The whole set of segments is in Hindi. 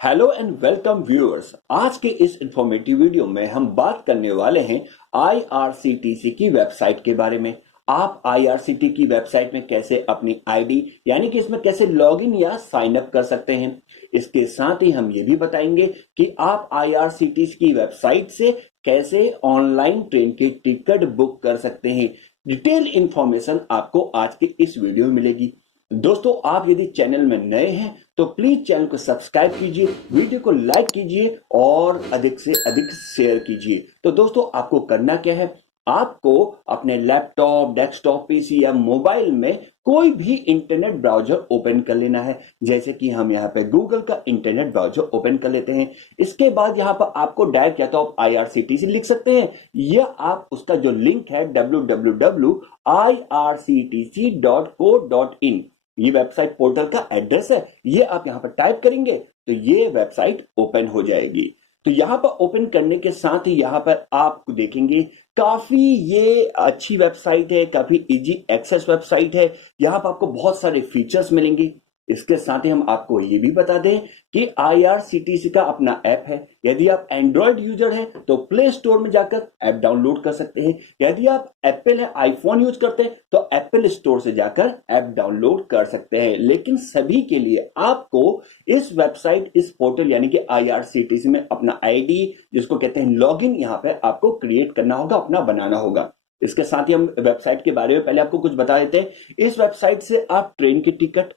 Hello and welcome viewers. आज के इस इंफॉर्मेटिव वीडियो में हम बात करने वाले हैं आईआरसीटीसी की वेबसाइट के बारे में। आप आईआरसीटी की वेबसाइट में कैसे अपनी आईडी यानी कि इसमें कैसे लॉगिन या साइन अप कर सकते हैं। इसके साथ ही हम ये भी बताएंगे कि आप आईआरसीटीसी की वेबसाइट से कैसे ऑनलाइन ट्रेन की टिकट बुक कर सकते हैं। डिटेल इंफॉर्मेशन आपको आज के इस वीडियो में मिलेगी। दोस्तों, आप यदि चैनल में नए हैं तो प्लीज चैनल को सब्सक्राइब कीजिए, वीडियो को लाइक कीजिए और अधिक से अधिक शेयर कीजिए। तो दोस्तों, आपको करना क्या है, आपको अपने लैपटॉप, डेस्कटॉप, पीसी या मोबाइल में कोई भी इंटरनेट ब्राउजर ओपन कर लेना है। जैसे कि हम यहाँ पे गूगल का इंटरनेट ब्राउजर ओपन कर लेते हैं। इसके बाद यहाँ पर आपको डायरेक्ट या तो आप आईआरसीटीसी लिख सकते हैं या आप उसका जो लिंक है www.irctc.co.in, ये वेबसाइट पोर्टल का एड्रेस है, ये आप यहां पर टाइप करेंगे तो ये वेबसाइट ओपन हो जाएगी। तो यहां पर ओपन करने के साथ ही यहां पर आप देखेंगे काफी ये अच्छी वेबसाइट है, काफी इजी एक्सेस वेबसाइट है। यहां पर आपको बहुत सारे फीचर्स मिलेंगे। इसके साथ ही हम आपको ये भी बता दें कि आईआरसीटीसी का अपना ऐप है। यदि आप एंड्रॉयड यूजर हैं तो प्ले स्टोर में जाकर ऐप डाउनलोड कर सकते हैं। यदि आप एप्पल है, आईफोन यूज करते हैं तो एप्पल स्टोर से जाकर ऐप डाउनलोड कर सकते हैं। लेकिन सभी के लिए आपको इस वेबसाइट, इस पोर्टल यानी कि आईआरसीटीसी में अपना आईडी, जिसको कहते हैं लॉगिन, यहाँ पे आपको क्रिएट करना होगा, अपना बनाना होगा। इसके साथ ही हम वेबसाइट के बारे में पहले आपको कुछ बता देते हैं। इस वेबसाइट से आप ट्रेन की टिकट,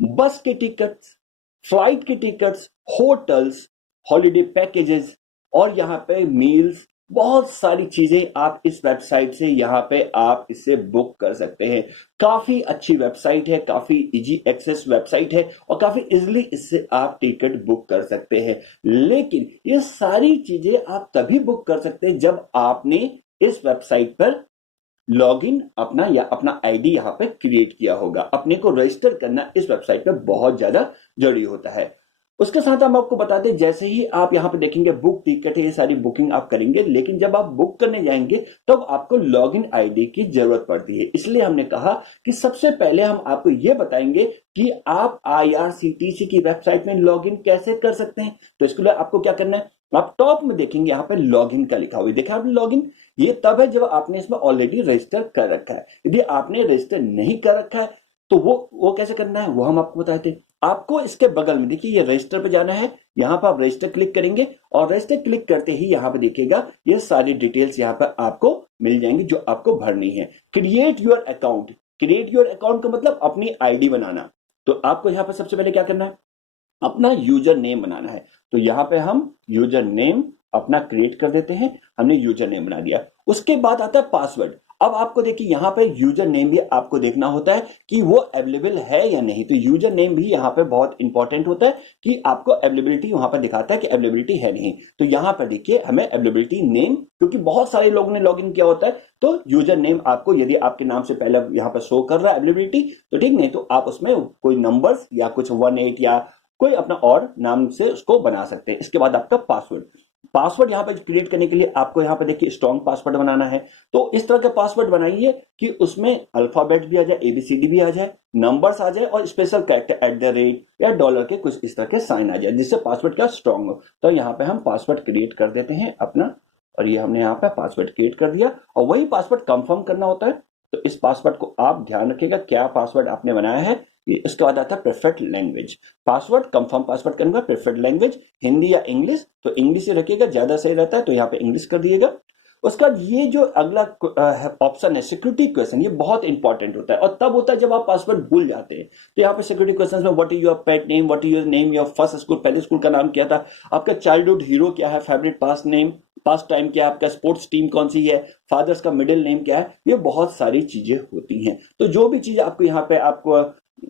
बस के टिकट्स, फ्लाइट के टिकट्स, होटल्स, हॉलिडे पैकेजेस और यहाँ पे मील्स, बहुत सारी चीजें आप इस वेबसाइट से यहाँ पे आप इसे बुक कर सकते हैं। काफी अच्छी वेबसाइट है, काफी इजी एक्सेस वेबसाइट है और काफी इजीली इससे आप टिकट बुक कर सकते हैं। लेकिन ये सारी चीजें आप तभी बुक कर सकते हैं जब आपने इस वेबसाइट पर लॉगिन अपना या अपना आईडी यहां पे क्रिएट किया होगा। अपने को रजिस्टर करना इस वेबसाइट पे बहुत ज्यादा जरूरी होता है। उसके साथ हम आपको बता दें, जैसे ही आप यहां पे देखेंगे बुक टिकट है, ये सारी बुकिंग आप करेंगे, लेकिन जब आप बुक करने जाएंगे तब आपको लॉगिन आईडी की जरूरत पड़ती है। इसलिए हमने कहा कि सबसे पहले हम आपको ये बताएंगे कि आप आईआरसीटीसी की वेबसाइट में लॉगिन कैसे कर सकते हैं। तो इसके लिए आपको क्या करना है, आप टॉप में देखेंगे यहाँ पे लॉगिन का लिखा हुआ है, देखा आपने लॉगिन, ये तब है जब आपने इसमें ऑलरेडी रजिस्टर कर रखा है। यदि आपने रजिस्टर नहीं कर रखा है तो वो कैसे करना है वो हम आपको बताते हैं। आपको इसके बगल में देखिए ये रजिस्टर पे जाना है, यहाँ पर आप रजिस्टर क्लिक करेंगे और रजिस्टर क्लिक करते ही यहाँ पे देखिएगा ये सारी डिटेल्स यहाँ पर आपको मिल जाएंगी जो आपको भरनी है। Create your account, create your account का मतलब अपनी आईडी बनाना। तो आपको यहाँ पर सबसे पहले क्या करना है, अपना यूजर नेम बनाना है। तो यहाँ पे हम यूजर नेम अपना क्रिएट कर देते हैं, हमने यूजर नेम बना दिया। उसके बाद आता है पासवर्ड। अब आपको देखिए यहाँ पे यूजर नेम भी आपको देखना होता है कि वो अवेलेबल है या नहीं। तो यूजर नेम भी यहाँ पे बहुत इंपॉर्टेंट होता है कि आपको अवेलेबिलिटी वहां पर दिखाता है कि अवेलेबिलिटी है नहीं। तो यहाँ पर देखिए हमें अवेलेबिलिटी नेम, क्योंकि बहुत सारे लोगों ने लॉगिन किया होता है, तो यूजर नेम आपको यदि आपके नाम से पहले यहाँ पर शो कर रहा है अवेलेबिलिटी तो ठीक, नहीं तो आप उसमें कोई नंबर्स या कुछ 18 या कोई अपना और नाम से उसको बना सकते हैं। इसके बाद आपका पासवर्ड, पासवर्ड यहाँ पे क्रिएट करने के लिए आपको यहाँ पे देखिए स्ट्रॉन्ग पासवर्ड बनाना है। तो इस तरह का पासवर्ड बनाइए कि उसमें अल्फाबेट भी आ जाए, एबीसीडी भी आ जाए, नंबर्स आ जाए और स्पेशल कैरेक्टर @ या डॉलर के कुछ इस तरह के साइन आ जाए, जिससे पासवर्ड का स्ट्रॉन्ग हो। तो यहाँ पे हम पासवर्ड क्रिएट कर देते हैं अपना, और ये हमने यहाँ पे पासवर्ड क्रिएट कर दिया और वही पासवर्ड कंफर्म करना होता है। तो इस पासवर्ड को आप ध्यान रखिएगा क्या पासवर्ड आपने बनाया है। इसके बाद आता है preferred language, password confirm password करूंगा, प्रेफर्ड लैंग्वेज हिंदी या इंग्लिश, तो इंग्लिश से रखिएगा, ज्यादा सही रहता है, तो यहाँ पे इंग्लिश कर दिएगा। उसके बाद ये जो अगला ऑप्शन है सिक्योरिटी क्वेश्चन, ये बहुत इंपॉर्टेंट होता है और तब होता है जब आप पासवर्ड भूल जाते हैं। तो यहाँ पे सिक्योरिटी क्वेश्चन में what is your pet name, what is your name, your first school, पहले स्कूल का नाम क्या था, आपका चाइल्डहुड हीरो क्या है, favourite past name, past time क्या है, आपका स्पोर्ट्स टीम कौन सी है, फादर्स का मिडिल नेम क्या है, ये बहुत सारी चीजें होती हैं। तो जो भी चीज आपको यहाँ पे आपको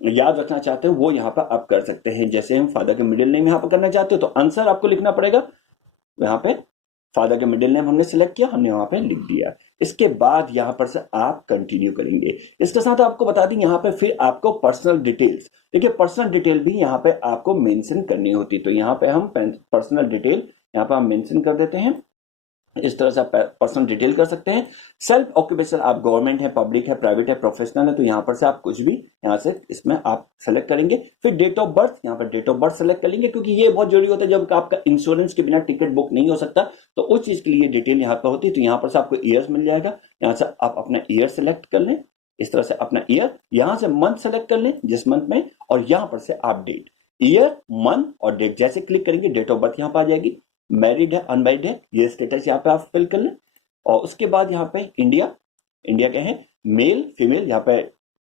याद रखना चाहते हो वो यहाँ पर आप कर सकते हैं। जैसे हम फादर के मिडिल नेम यहाँ पर करना चाहते हो तो आंसर आपको लिखना पड़ेगा, यहाँ पे फादर के मिडिल नेम हमने सिलेक्ट किया, हमने वहां पे लिख दिया। इसके बाद यहाँ पर से आप कंटिन्यू करेंगे। इसके साथ आपको बता दें यहाँ पे फिर आपको पर्सनल डिटेल्स, देखिए पर्सनल डिटेल भी यहाँ पे आपको मेंशन करनी होती है। तो यहाँ पे हम पर्सनल डिटेल यहाँ पे हम मेंशन कर देते हैं। इस तरह से आप पर्सनल डिटेल कर सकते हैं। सेल्फ ऑक्यूपेशन, आप गवर्नमेंट है, पब्लिक है, प्राइवेट है, प्रोफेशनल है, तो यहाँ पर से आप कुछ भी यहाँ से इसमें आप सेलेक्ट करेंगे। फिर डेट ऑफ बर्थ, यहाँ पर डेट ऑफ बर्थ सेलेक्ट कर लेंगे, क्योंकि ये बहुत जरूरी होता है जब आपका इंश्योरेंस के बिना टिकट बुक नहीं हो सकता, तो उस चीज के लिए डिटेल यहाँ पर होती है। तो यहाँ पर से आपको ईयर्स मिल जाएगा, यहाँ से आप अपना ईयर सेलेक्ट कर लें, इस तरह से अपना ईयर, यहाँ से मंथ सेलेक्ट कर लें जिस मंथ में, और यहाँ पर से आप डेट, ईयर, मंथ और डेट जैसे क्लिक करेंगे डेट ऑफ बर्थ यहाँ पर आ जाएगी। मैरिड है, अनमैरिड है, ये स्टेटस यहाँ पे आप फिल कर लें। और उसके बाद यहाँ पे इंडिया, इंडिया के हैं, मेल फीमेल, यहाँ पे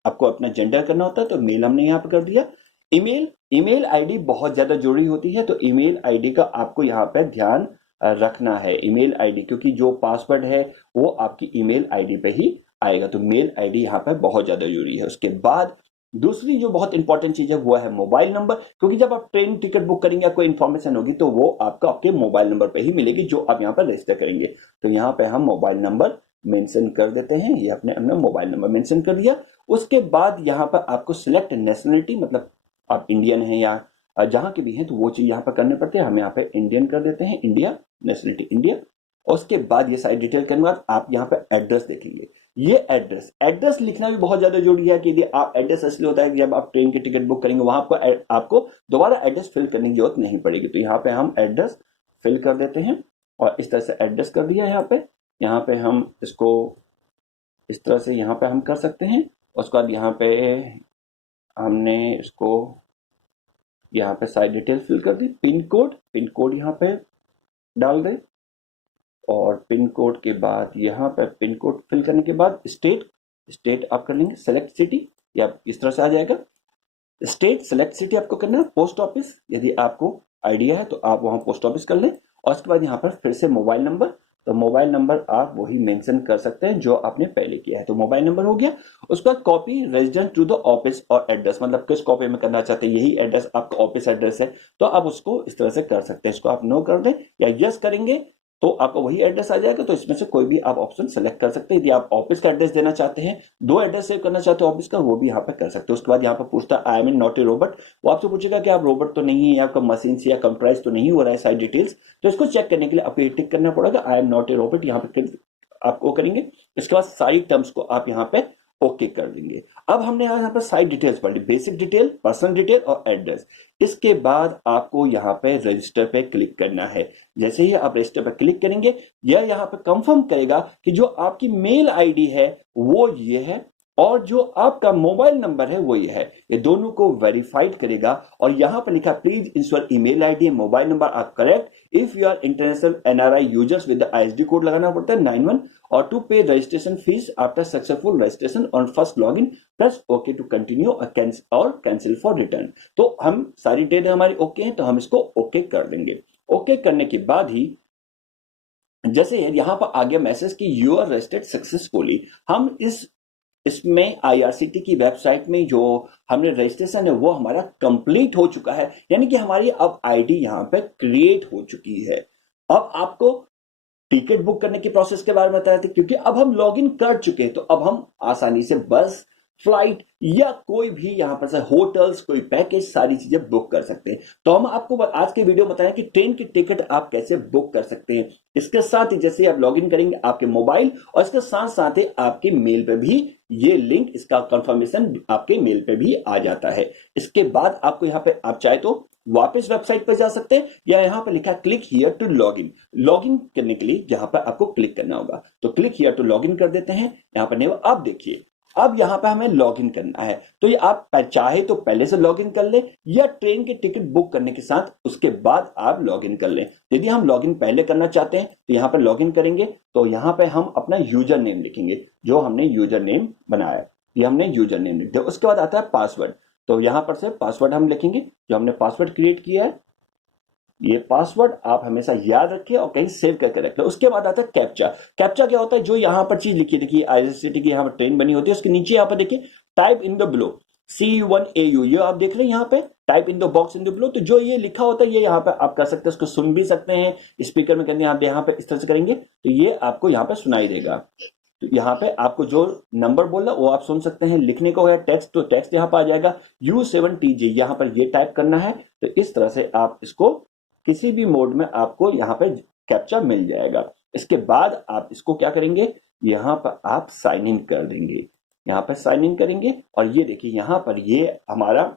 आपको अपना जेंडर करना होता है, तो मेल हमने यहाँ पे कर दिया। ईमेल, ईमेल आईडी बहुत ज्यादा जरूरी होती है, तो ईमेल आईडी का आपको यहाँ पे ध्यान रखना है। ईमेल आईडी, क्योंकि जो पासवर्ड है वो आपकी ईमेल आईडी पे ही आएगा, तो मेल आईडी यहाँ पे बहुत ज्यादा जरूरी है। उसके बाद दूसरी जो बहुत इंपॉर्टेंट चीज है वो है मोबाइल नंबर, क्योंकि जब आप ट्रेन टिकट बुक करेंगे या कोई इन्फॉर्मेशन होगी तो वो आपको आपके मोबाइल नंबर पे ही मिलेगी जो आप यहाँ पर रजिस्टर करेंगे। तो यहाँ पे हम मोबाइल नंबर मेंशन कर देते हैं, ये अपने हमने मोबाइल नंबर मेंशन कर दिया। उसके बाद यहाँ पर आपको सिलेक्ट नेशनलिटी, मतलब आप इंडियन हैं या जहां के भी हैं, तो वो चीज यहाँ पर करने पड़ते हैं। हम यहाँ पे इंडियन कर देते हैं, इंडिया, नेशनलिटी इंडिया। और उसके बाद ये सारी डिटेल करने के बाद आप यहाँ पे एड्रेस देखेंगे। ये एड्रेस, एड्रेस लिखना भी बहुत ज्यादा जरूरी है, कि यदि आप एड्रेस इसलिए होता है कि जब आप ट्रेन की टिकट बुक करेंगे वहां आपको दोबारा एड्रेस फिल करने की जरूरत नहीं पड़ेगी। तो यहाँ पे हम एड्रेस फिल कर देते हैं, और इस तरह से एड्रेस कर दिया यहाँ पे हम इसको इस तरह से यहाँ पे हम कर सकते हैं। उसके बाद यहाँ पे हमने इसको यहाँ पे सारी डिटेल फिल कर दी। पिन कोड यहाँ पे डाल दें, और पिन कोड के बाद यहाँ पर पिन कोड फिल करने के बाद स्टेट आप कर लेंगे, सेलेक्ट सिटी, या इस तरह से आ जाएगा। स्टेट सेलेक्ट सिटी आपको करना है। पोस्ट ऑफिस, यदि आपको आइडिया है तो आप वहां पोस्ट ऑफिस कर लें। और उसके बाद यहाँ पर फिर से मोबाइल नंबर, तो मोबाइल नंबर आप वही मेंशन कर सकते हैं जो आपने पहले किया है, तो मोबाइल नंबर हो गया। उसके बाद copy resident to the office और एड्रेस, मतलब किस कॉपी में करना चाहते हैं, यही एड्रेस आपका ऑफिस एड्रेस है तो आप उसको इस तरह से कर सकते हैं। इसको आप नो कर दें या यस करेंगे तो आपको वही एड्रेस आ जाएगा। तो इसमें से कोई भी आप ऑप्शन सेलेक्ट कर सकते हैं। यदि आप ऑफिस का एड्रेस देना चाहते हैं, दो एड्रेस सेव करना चाहते हो ऑफिस का, वो भी यहाँ पे कर सकते हो। उसके बाद यहाँ पे पूछता है I am not a robot, वो आपसे पूछेगा कि आप रोबोट तो नहीं है या आपका मशीन से या कंप्यूटराइज तो नहीं हो रहा है सारी डिटेल्स, तो इसको चेक करने के लिए आपको टिक करना पड़ेगा, I am not a robot, यहाँ पे आपको करेंगे। इसके बाद सारी टर्म्स को आप यहाँ पे ओके कर देंगे। अब हमने यहाँ पर सारी डिटेल्स पढ़ ली, बेसिक डिटेल, पर्सनल डिटेल और एड्रेस। इसके बाद आपको यहाँ पे रजिस्टर पे क्लिक करना है। जैसे ही आप रजिस्टर पे क्लिक करेंगे, यह यहाँ पे कंफर्म करेगा कि जो आपकी मेल आईडी है वो ये है, और जो आपका मोबाइल नंबर है वो ये है। ये दोनों को वेरीफाइड करेगा, और यहाँ पर लिखा please ensure email ID and mobile number are correct if you are international NRI users with the ISD code लगाना पड़ता है 91, और to pay registration fee after successful registration on first login press okay to continue और कैंसिल फॉर रिटर्न। तो हम सारी डिटेल हमारी ओके है, तो हम इसको ओके कर देंगे। ओके करने के बाद ही जैसे यहां पर आ गया मैसेज कि यू आर रजिस्टर्ड सक्सेसफुली, हम इसमें आईआरसीटी की वेबसाइट में जो हमने रजिस्ट्रेशन है वो हमारा कंप्लीट हो चुका है, यानी कि हमारी अब आईडी यहां पे क्रिएट हो चुकी है। अब आपको टिकट बुक करने की प्रोसेस के बारे में बताया था, क्योंकि अब हम लॉगिन कर चुके हैं, तो अब हम आसानी से बस, फ्लाइट या कोई भी यहां पर से होटल्स, कोई पैकेज, सारी चीजें बुक कर सकते हैं। तो हम आपको आज के वीडियो बताएं कि ट्रेन की टिकट आप कैसे बुक कर सकते हैं। इसके साथ ही जैसे आप लॉगिन करेंगे आपके मोबाइल, और इसके साथ साथ ही आपके मेल पे भी ये लिंक, इसका कंफर्मेशन आपके मेल पे भी आ जाता है। इसके बाद आपको यहाँ पे आप चाहे तो वापस वेबसाइट पर जा सकते हैं, या यहाँ पे लिखा click here to login, login करने के लिए यहाँ पर आपको क्लिक करना होगा। तो क्लिक हियर टू लॉगिन कर देते हैं। यहाँ पर आप देखिए, अब यहाँ पे हमें लॉगिन करना है, तो ये आप चाहे तो पहले से लॉगिन कर ले, या ट्रेन की टिकट बुक करने के साथ उसके बाद आप लॉगिन कर लें। यदि हम लॉगिन पहले करना चाहते हैं तो यहाँ पर लॉगिन करेंगे, तो यहाँ पे हम अपना यूजर नेम लिखेंगे, जो हमने यूजर नेम बनाया है, ये हमने यूजर नेम लिख दिया। उसके बाद आता है पासवर्ड, तो यहाँ पर से पासवर्ड हम लिखेंगे, जो हमने पासवर्ड क्रिएट किया है। ये पासवर्ड आप हमेशा याद रखिए और कहीं सेव करके रखें। उसके बाद आता है कैप्चा। कैप्चा क्या होता है, जो यहाँ पर चीज लिखी, देखिए आईआरसीटी की यहाँ पर ट्रेन बनी होती है, उसके नीचे यहाँ पर देखिए type in the below C1AU, ये आप देख रहे हैं यहाँ पे type in the box in the below. तो जो ये लिखा होता है ये यहाँ पे आप कर सकते हैं, उसको सुन भी सकते हैं, स्पीकर में करने आप यहाँ पे इस तरह से करेंगे तो ये आपको यहाँ पे सुनाई देगा। तो यहाँ पे आपको जो नंबर बोला वो आप सुन सकते हैं। लिखने को है टेक्स्ट, तो टेक्स्ट यहाँ पर आ जाएगा U7TJ, यहाँ पर ये टाइप करना है। तो इस तरह से आप इसको किसी भी मोड में आपको यहाँ पे कैप्चा मिल जाएगा। इसके बाद आप इसको क्या करेंगे, यहां पर आप साइन इन कर देंगे, यहां पर साइन इन करेंगे और ये देखिए यहां पर ये हमारा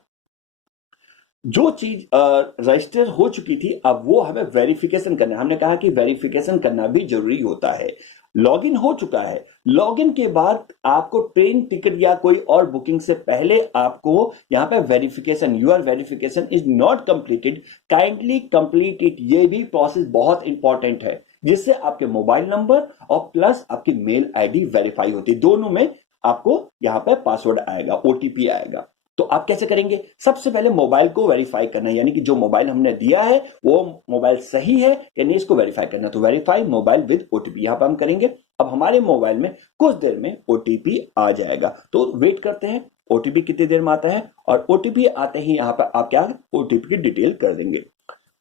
जो चीज रजिस्टर हो चुकी थी अब वो हमें वेरिफिकेशन करना है। हमने कहा कि वेरिफिकेशन करना भी जरूरी होता है। लॉगिन हो चुका है। लॉगिन के बाद आपको ट्रेन टिकट या कोई और बुकिंग से पहले आपको यहां पे verification, your verification is not completed, kindly complete it, ये भी प्रोसेस बहुत इंपॉर्टेंट है, जिससे आपके मोबाइल नंबर और प्लस आपकी मेल आईडी वेरीफाई होती है। दोनों में आपको यहां पे पासवर्ड आएगा, ओटीपी आएगा। तो आप कैसे करेंगे, सबसे पहले मोबाइल को वेरीफाई करना है, यानी कि जो मोबाइल हमने दिया है वो मोबाइल सही है या नहीं, इसको वेरीफाई करना। तो वेरीफाई मोबाइल विद ओटीपी यहां पर हम करेंगे। अब हमारे मोबाइल में कुछ देर में ओटीपी आ जाएगा, तो वेट करते हैं ओटीपी कितनी देर में आता है। और ओटीपी आते ही यहां पर आप क्या ओटीपी की डिटेल कर देंगे।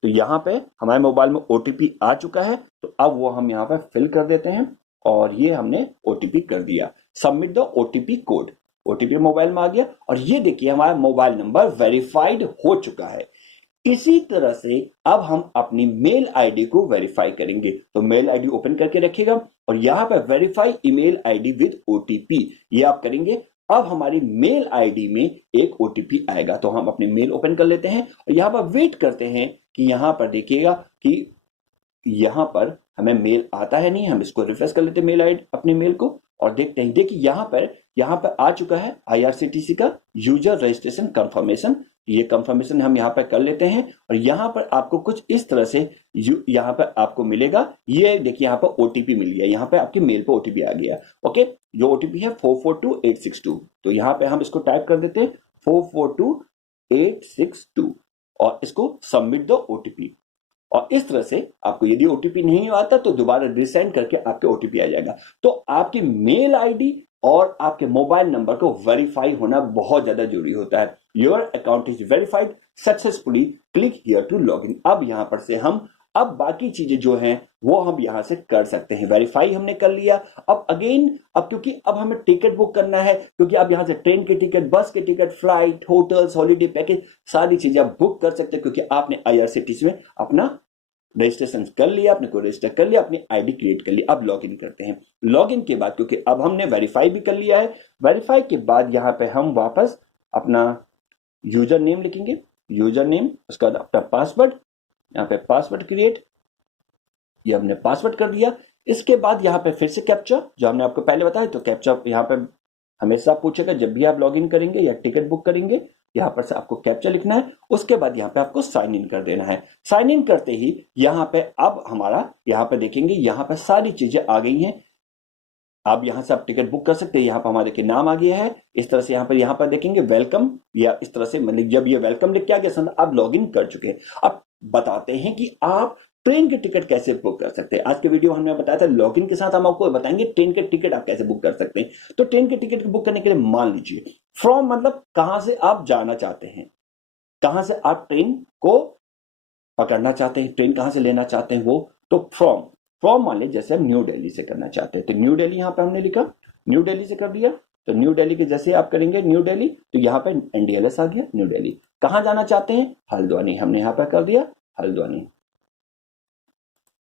तो यहां पे हमारे मोबाइल में ओटीपी आ चुका है, तो अब वो हम यहां पर फिल कर देते हैं और ये हमने ओटीपी कर दिया। Submit the OTP code, OTP mobile में आ गया और ये देखिए हमारा मोबाइल नंबर वेरीफाइड हो चुका है। इसी तरह से अब हम अपनी मेल आईडी को वेरीफाई करेंगे। तो मेल आईडी ओपन करके रखिएगा और यहां पर verify email ID with OTP ये आप करेंगे। अब हमारी मेल आईडी में एक ओटीपी आएगा, तो हम अपनी मेल ओपन कर लेते हैं और यहां पर वेट करते हैं कि यहां पर देखिएगा कि यहां पर हमें मेल आता है नहीं। हम इसको रिफ्रेश कर लेते हैं मेल आईडी अपनी मेल को और देखते हैं। देखिए यहां पर आ चुका है आईआरसीटीसी का यूजर रजिस्ट्रेशन कंफर्मेशन। ये कंफर्मेशन हम यहां पर कर लेते हैं और यहां पर आपको कुछ इस तरह से यहां पर आपको मिलेगा। ये देखिए यहां पर ओटीपी मिल गया, यहां पर आपकी मेल पर ओटीपी आ गया। ओके, जो ओटीपी है 442862, तो यहां पर हम इसको टाइप कर देते हैं 442862 और इसको सबमिट द ओटीपी। और इस तरह से आपको यदि ओटीपी नहीं आता तो दोबारा रिसेंड करके आपके ओटीपी आ जाएगा। तो आपकी मेल आईडी और आपके मोबाइल नंबर को वेरीफाई होना बहुत ज्यादा जरूरी होता है। Your account is verified successfully, click here to log in. अब यहां पर से हम अब बाकी चीजें जो हैं वो हम यहां से कर सकते हैं। वेरीफाई हमने कर लिया। अब अगेन अब क्योंकि अब हमें टिकट बुक करना है, क्योंकि अब यहां से ट्रेन के टिकट, बस के ticket, flight, hotels, holiday package, सारी चीजें आप बुक कर सकते हैं, क्योंकि आपने आईआरसीटीसी में अपना रजिस्ट्रेशन कर लिया, अपने को रजिस्टर कर लिया, अपनी आईडी क्रिएट कर ली। अब लॉगिन करते हैं। लॉगिन के बाद क्योंकि अब हमने वेरीफाई भी कर लिया है, वेरीफाई के बाद यहां पे हम वापस अपना यूजर नेम लिखेंगे, यूजर नेम, उसके बाद अपना पासवर्ड, यहां पे पासवर्ड क्रिएट, ये हमने पासवर्ड कर दिया। इसके बाद यहां पे फिर से कैप्चा, जो हमने आपको पहले बताया, तो कैप्चा यहां पे हमेशा पूछेगा जब भी आप लॉगिन करेंगे या टिकट बुक करेंगे, यहां पर से आपको कैप्चा लिखना है। उसके बाद यहां पे आपको साइन इन कर देना है। साइन इन करते ही यहां पे अब हमारा यहां पे देखेंगे यहां पे सारी चीजें आ गई हैं। अब यहां से आप टिकट बुक कर सकते हैं। यहां पर हमारे के नाम आ गया है इस तरह से, यहां पर देखेंगे वेलकम, या इस तरह से मतलब जब ये वेलकम लिख के आ गया आप लॉगिन कर चुके हैं। अब बताते हैं कि आप ट्रेन के टिकट कैसे बुक कर सकते हैं। आज के वीडियो हमने बताया था लॉगिन के साथ हम आपको बताएंगे ट्रेन के टिकट आप कैसे बुक कर सकते हैं। तो ट्रेन के टिकट बुक करने के लिए मान लीजिए फ्रॉम मतलब कहां से आप जाना चाहते हैं, कहां से आप ट्रेन को पकड़ना चाहते हैं, ट्रेन कहां से लेना चाहते हैं वो, तो फ्रॉम मान लीजिए जैसे हम न्यू दिल्ली से करना चाहते हैं, तो न्यू दिल्ली यहां पे हमने लिखा, न्यू दिल्ली से कर दिया। तो न्यू दिल्ली के जैसे आप करेंगे न्यू दिल्ली, तो यहां पे एनडीएलएस आ गया न्यू दिल्ली। कहां जाना चाहते हैं, हल्द्वानी, हमने यहां पर कर दिया हल्द्वानी।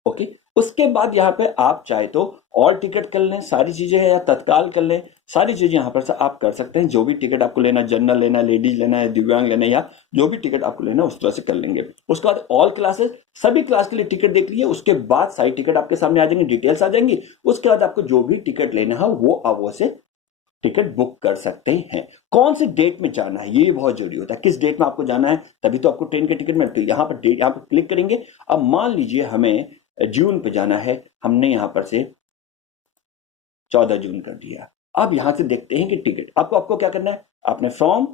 ओके, उसके बाद यहां पे आप चाहे तो और टिकट कर लें, सारी चीजें या तत्काल कर लें, सारी चीजें यहां पर से आप कर सकते हैं। जो भी टिकट आपको लेना, जनरल लेना, लेडीज लेना है, दिव्यांग लेना है, या जो भी टिकट आपको लेना उस तरह से कर लेंगे। उसके बाद ऑल क्लासेस, सभी क्लास के लिए टिकट देख लिए। उसके बाद सारी टिकट आपके सामने आ जाएंगे, डिटेल्स आ जाएंगी। उसके बाद आपको जो भी टिकट लेना है वो आप वो से टिकट बुक कर सकते हैं। कौन सी डेट में जाना है ये बहुत जरूरी होता है, किस डेट में आपको जाना है, तभी तो आपको ट्रेन के टिकट मिलते हैं। यहां पर डेट, यहां पर क्लिक करेंगे। अब मान लीजिए हमें जून पे जाना है, हमने यहां पर से 14 जून कर दिया। अब यहां से देखते हैं कि टिकट आपको क्या करना है, आपने फ्रॉम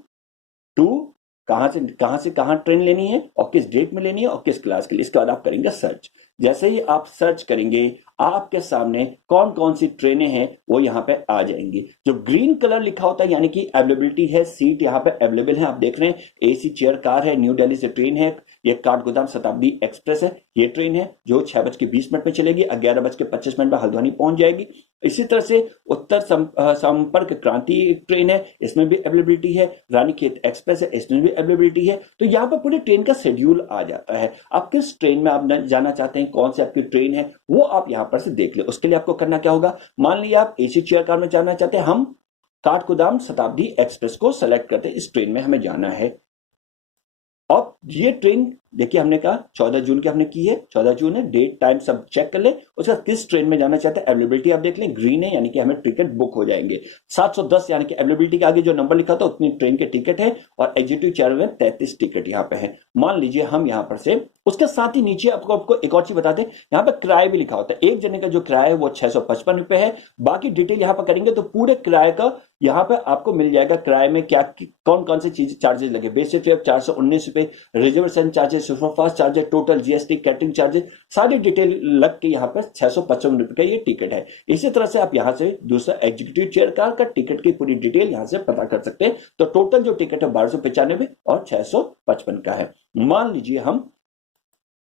टू कहां से कहां ट्रेन लेनी है और किस डेट में लेनी है और किस क्लास के लिए। इसके बाद आप करेंगे सर्च। जैसे ही आप सर्च करेंगे आपके सामने कौन कौन सी ट्रेनें हैं वो यहां पे आ जाएंगी। जो ग्रीन कलर लिखा होता है यानी कि अवेलेबिलिटी है, सीट यहां पे अवेलेबल है। आप देख रहे हैं एसी चेयर कार है, न्यू दिल्ली से ट्रेन है, ये काठगोदाम शताब्दी एक्सप्रेस है। ये ट्रेन है जो 6:20 में चलेगी, 11:25 में हल्द्वानी पहुंच जाएगी। इसी तरह से उत्तर संपर्क क्रांति एक ट्रेन है, इसमें भी अवेलेबिलिटी है। रानीखेत एक्सप्रेस है, इसमें भी अवेलेबिलिटी है। तो यहाँ पर पूरे ट्रेन का शेड्यूल आ जाता है। आप किस ट्रेन में आप जाना चाहते हैं, कौन सी आपकी ट्रेन है, वो आप यहाँ पर से देख ले। उसके लिए आपको करना क्या होगा, मान लिया आप एसी चेयर कार में जाना चाहते हैं, हम काठगोदाम शताब्दी एक्सप्रेस को सेलेक्ट करते हैं, इस ट्रेन में हमें जाना है। अब ये ट्रेन देखिए हमने कहा 14 जून की हमने की है, 14 जून है, डेट टाइम सब चेक कर ले। उसके बाद किस ट्रेन में जाना चाहते हैं, अवेलेबिलिटी आप देख लें, ग्रीन है यानी कि हमें टिकट बुक हो जाएंगे। 710 यानी कि अवेलेबिलिटी के आगे जो नंबर लिखा था उतनी ट्रेन के टिकट है, और एग्जीक्यूटिव चेयर में 33 टिकट यहाँ पे है। मान लीजिए हम यहाँ पर से उसके साथ ही नीचे आपको एक और चीज बता दें, यहाँ पे किराया भी लिखा होता है। एक जने का जो किराया है वो 655 रुपए है। बाकी डिटेल यहाँ पर करेंगे तो पूरे किराए का यहाँ पे आपको मिल जाएगा, किराए में क्या कौन कौन सी चीज चार्जेस लगे। बेसिक फेयर 419 रुपए, reservation charges, superfast charges, total GST, catering charges, सारी डिटेल लग के यहाँ पर 655 रुपए का ये टिकट है। इसी तरह से आप यहाँ से दूसरा एग्जीक्यूटिव चेयर कार का टिकट की पूरी डिटेल यहाँ से पता कर सकते हैं। तो टोटल जो टिकट है 1295 और 655 का है। मान लीजिए हम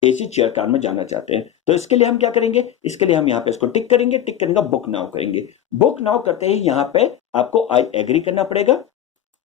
एसी चेयर कार में जाना चाहते हैं, तो इसके लिए हम क्या करेंगे, इसके लिए हम यहाँ पे इसको टिक करेंगे, टिक करने का बुक नाउ करेंगे। बुक नाउ करते ही यहाँ पे आपको आई एग्री करना पड़ेगा।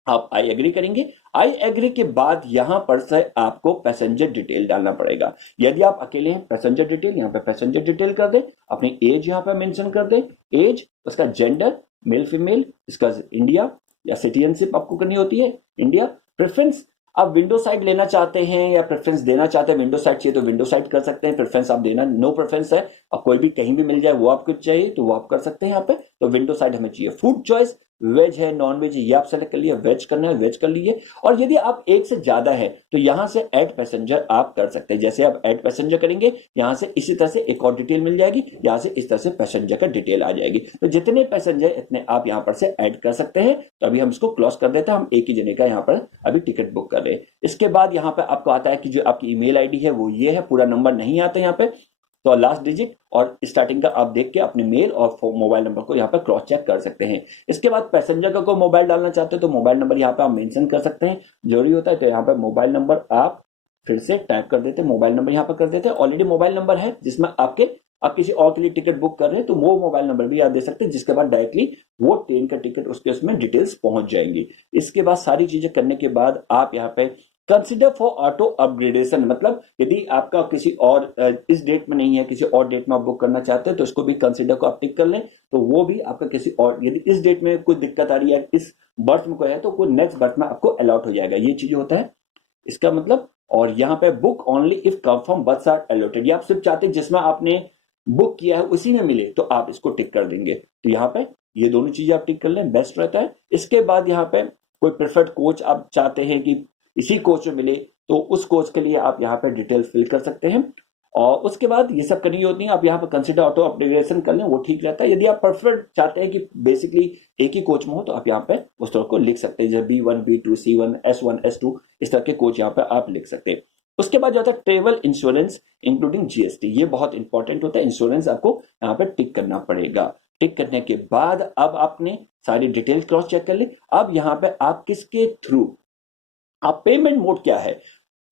आप आई एग्री करेंगे। आई एग्री के बाद यहां पर से आपको पैसेंजर डिटेल डालना पड़ेगा। यदि आप अकेले हैं, पैसेंजर डिटेल, यहाँ पे पैसेंजर डिटेल कर दें, अपनी एज यहाँ पे मेंशन कर दें, एज, उसका जेंडर, मेल फीमेल, इसका इंडिया या सिटीजनशिप आपको करनी होती है इंडिया। प्रेफरेंस, आप विंडो साइड लेना चाहते हैं या प्रेफरेंस देना चाहते हैं, विंडो साइड चाहिए तो विंडो साइड कर सकते हैं। प्रेफरेंस आप देना नो प्रेफरेंस है, और कोई भी कहीं भी मिल जाए वो आपको चाहिए तो वो आप कर सकते हैं यहाँ पे। तो विंडो साइड हमें चाहिए। फूड चॉइस, वेज है नॉन वेज ये आप सेलेक्ट कर लिए, वेज करना है वेज कर लिए। और यदि आप एक से ज्यादा है तो यहां से ऐड पैसेंजर आप कर सकते हैं। जैसे आप ऐड पैसेंजर करेंगे यहां से इसी तरह से एक और डिटेल मिल जाएगी, यहां से इस तरह से पैसेंजर का डिटेल आ जाएगी। तो जितने पैसेंजर इतने आप यहां पर से ऐड कर सकते हैं। तो अभी हम इसको क्लोज कर देते हैं, हम एक ही जने का यहाँ पर अभी टिकट बुक कर रहे हैं। इसके बाद यहाँ पे आपको आता है कि जो आपकी ईमेल आईडी है वो ये है, पूरा नंबर नहीं आता यहाँ पे, तो लास्ट डिजिट और स्टार्टिंग का आप देख के अपने मेल और मोबाइल नंबर को यहाँ पर क्रॉस चेक कर सकते हैं। इसके बाद पैसेंजर का कोई मोबाइल डालना चाहते हैं तो मोबाइल नंबर यहाँ पे आप मेंशन कर सकते हैं, जरूरी होता है। तो यहाँ पे मोबाइल नंबर आप फिर से टाइप कर देते हैं, मोबाइल नंबर यहाँ पर कर देते हैं। ऑलरेडी मोबाइल नंबर है जिसमें आप किसी और के लिए टिकट बुक कर रहे हैं तो वो मोबाइल नंबर भी आप दे सकते हैं, जिसके बाद डायरेक्टली वो ट्रेन का टिकट उसके उसमें डिटेल्स पहुंच जाएंगी। इसके बाद सारी चीजें करने के बाद आप यहाँ पे कंसिडर फॉर ऑटो अपग्रेडेशन, मतलब यदि आपका किसी और इस डेट में नहीं है, किसी और डेट में आप बुक करना चाहते हैं तो इसको भी कंसिडर को आप टिक कर लें। तो वो भी आपका किसी और, यदि इस डेट में कोई दिक्कत आ रही है, इस बर्थ में कोई है तो कोई नेक्स्ट बर्थ में आपको अलॉट हो जाएगा। ये चीज होता है इसका मतलब। और यहाँ पे book only if confirm berths are allotted, ये आप सिर्फ चाहते हैं जिसमें आपने बुक किया है उसी में मिले तो आप इसको टिक कर देंगे। तो यहाँ पे ये दोनों चीजें आप टिक कर लें, बेस्ट रहता है। इसके बाद यहाँ पे कोई प्रेफर्ड कोच आप चाहते हैं कि इसी कोच में मिले तो उस कोच के लिए आप यहाँ पे डिटेल फिल कर सकते हैं। और उसके बाद ये सब करनी होती है, आप यहाँ पे कंसिडर ऑटो अपग्रेडेशन कर लें, वो ठीक रहता है। यदि आप प्रेफर्ड चाहते हैं कि बेसिकली एक ही कोच में हो तो आप यहाँ पे उस तरह को लिख सकते हैं, जैसे B1, B2, C1, S1, S2 इस तरह के कोच यहाँ पे आप लिख सकते हैं। उसके बाद जो होता है ट्रेवल इंश्योरेंस इंक्लूडिंग जीएसटी, ये बहुत इंपॉर्टेंट होता है। इंश्योरेंस आपको यहाँ पे टिक करना पड़ेगा। टिक करने के बाद अब आपने सारी डिटेल क्रॉस चेक कर ली। अब यहाँ पे आप किसके थ्रू, आप पेमेंट मोड क्या है,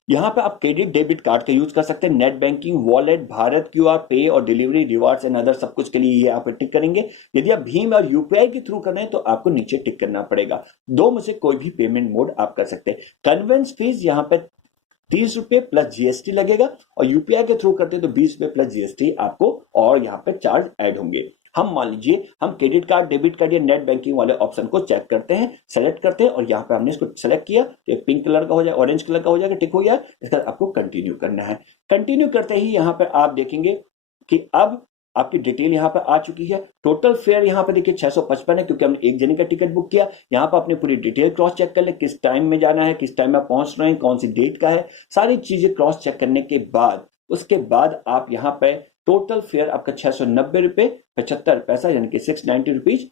यहाँ पे आप क्रेडिट डेबिट कार्ड का यूज कर सकते हैं, net banking, wallet, Bharat QR, पे और डिलीवरी, रिवार्ड्स एंड अदर सब कुछ के लिए ये आप टिक करेंगे। यदि आप भीम और यूपीआई के थ्रू कर रहे हैं तो आपको नीचे टिक करना पड़ेगा। दो में से कोई भी पेमेंट मोड आप कर सकते हैं। कन्वेंस फीस यहाँ पे 30 रुपए प्लस जीएसटी लगेगा, और यूपीआई के थ्रू करते हैं तो 20 रुपए प्लस जीएसटी आपको और यहाँ पे चार्ज ऐड होंगे। हम मान लीजिए हम क्रेडिट कार्ड, डेबिट कार्ड या नेट बैंकिंग वाले ऑप्शन को चेक करते हैं, सेलेक्ट करते हैं, और यहाँ पे हमने इसको सेलेक्ट किया तो पिंक कलर का हो जाए, ऑरेंज कलर का हो जाएगा, टिक हो गया। इसका आपको कंटिन्यू करना है। कंटिन्यू करते ही यहाँ पे आप देखेंगे कि अब आपकी डिटेल यहाँ पे आ चुकी है। टोटल फेयर यहाँ पे देखिए 655 है, क्योंकि हमने एक जने का टिकट बुक किया। यहाँ पे अपनी पूरी डिटेल क्रॉस चेक कर ले, किस टाइम में जाना है, किस टाइम में पहुंच रहे हैं, कौन सी डेट का है, सारी चीजें क्रॉस चेक करने के बाद उसके बाद आप यहाँ पे टोटल फेयर आपका 690 रुपए 75 पैसा यानी कि 690 रुपीज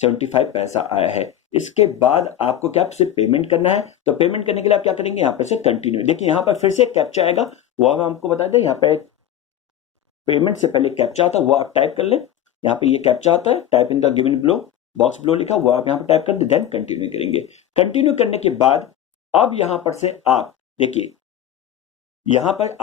75 पैसा आया है। इसके बाद आपको क्या सिर्फ पेमेंट करना है। तो पेमेंट करने के लिए आप क्या करेंगे, यहाँ पे से कंटिन्यू। देखिए यहाँ पर फिर से कैप्चा आएगा, वो हम आपको बता दें। यहाँ पे पेमेंट से पहले कैप्चा आता है, वो आप टाइप कर लें। यहाँ पे ये कैप्चा आता है, type in the given below, box below लिखा, वो आप यहाँ पे टाइप कर दें, देन कंटिन्यू करेंगे। कंटिन्यू करने के बाद अब यहाँ पर से आप देखिए यहाँ पर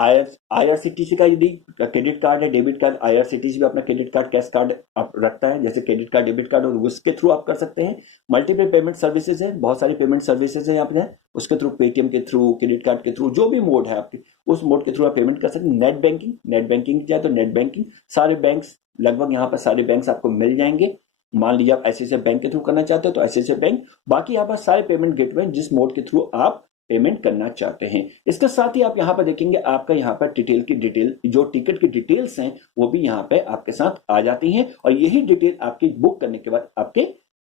IRCTC का यदि क्रेडिट कार्ड है, डेबिट कार्ड, IRCTC भी अपना क्रेडिट कार्ड, कैश कार्ड आप रखता है, जैसे क्रेडिट कार्ड, डेबिट कार्ड, और उसके थ्रू आप कर सकते हैं। मल्टीपल पेमेंट सर्विसेज है, बहुत सारी पेमेंट सर्विसेज है यहाँ पे, उसके थ्रू, पेटीएम के थ्रू, क्रेडिट कार्ड के थ्रू, जो भी मोड है आपके, उस मोड के थ्रू आप पेमेंट कर सकते हैं। नेट बैंकिंग जाए तो नेट बैंकिंग, सारे बैंक्स, लगभग यहाँ पर सारे बैंक्स आपको मिल जाएंगे। मान लीजिए आप ICICI बैंक के थ्रू करना चाहते हो तो ICICI बैंक, बाकी यहाँ पर सारे पेमेंट गेटवे जिस मोड के थ्रू आप पेमेंट करना चाहते हैं। इसके साथ ही आप यहाँ पर देखेंगे आपका यहाँ पर डिटेल जो टिकट की डिटेल्स हैं वो भी यहाँ पे आपके साथ आ जाती हैं, और यही डिटेल आपकी बुक करने के बाद आपके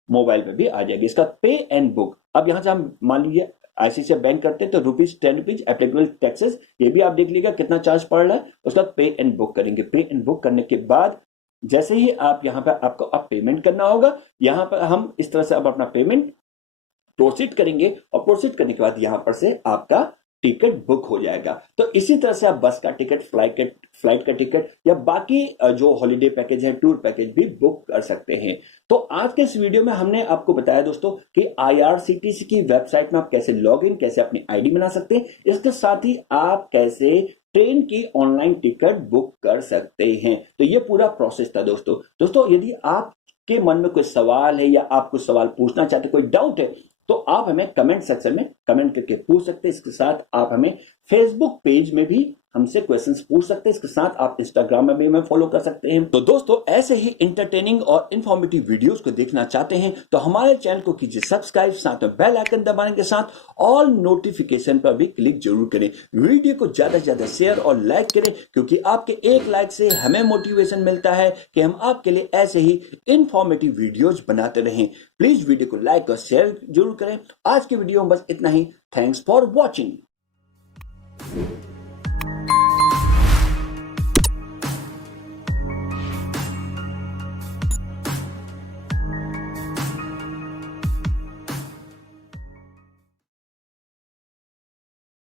मोबाइल पे भी आ जाएगी। इसका पे एंड बुक, अब यहाँ से हम मान लीजिए ICICI बैंक करते हैं तो ₹10 एप्लीकेबल टैक्सेस, ये भी आप देख लीजिएगा कितना चार्ज पड़ रहा है। उसका पे एंड बुक करेंगे। पे एंड बुक करने के बाद जैसे ही आप यहाँ पर आपको अब पेमेंट करना होगा, यहाँ पर हम इस तरह से अब अपना पेमेंट प्रोसीड करेंगे, और प्रोसीड करने के बाद यहां पर से आपका टिकट बुक हो जाएगा। तो इसी तरह से आप बस का टिकट, फ्लाइट का टिकट, या बाकी जो हॉलिडे पैकेज है, टूर पैकेज भी बुक कर सकते हैं। तो आज के इस वीडियो में हमने आपको बताया दोस्तों कि IRCTC की वेबसाइट में आप कैसे लॉग इन, कैसे अपनी आईडी बना सकते हैं, इसके साथ ही आप कैसे ट्रेन की ऑनलाइन टिकट बुक कर सकते हैं। तो ये पूरा प्रोसेस था दोस्तों यदि आपके मन में कोई सवाल है या आप कुछ सवाल पूछना चाहते, कोई डाउट है, तो आप हमें कमेंट सेक्शन में कमेंट करके पूछ सकते हैं। इसके साथ आप हमें फेसबुक पेज में भी हमसे क्वेश्चंस पूछ सकते हैं। इसके साथ आप इंस्टाग्राम में भी हमें फॉलो कर सकते हैं। तो दोस्तों ऐसे ही इंटरटेनिंग और इंफॉर्मेटिव वीडियोस को देखना चाहते हैं तो हमारे चैनल को कीजिए सब्सक्राइब, साथ में बेल आइकन दबाने के साथ ऑल नोटिफिकेशन पर भी क्लिक जरूर करें। वीडियो को ज्यादा से ज्यादा शेयर और लाइक करें, क्योंकि आपके एक लाइक से हमें मोटिवेशन मिलता है कि हम आपके लिए ऐसे ही इंफॉर्मेटिव वीडियोज बनाते रहें। प्लीज वीडियो को लाइक और शेयर जरूर करें। आज के वीडियो में बस इतना ही। Thanks for watching.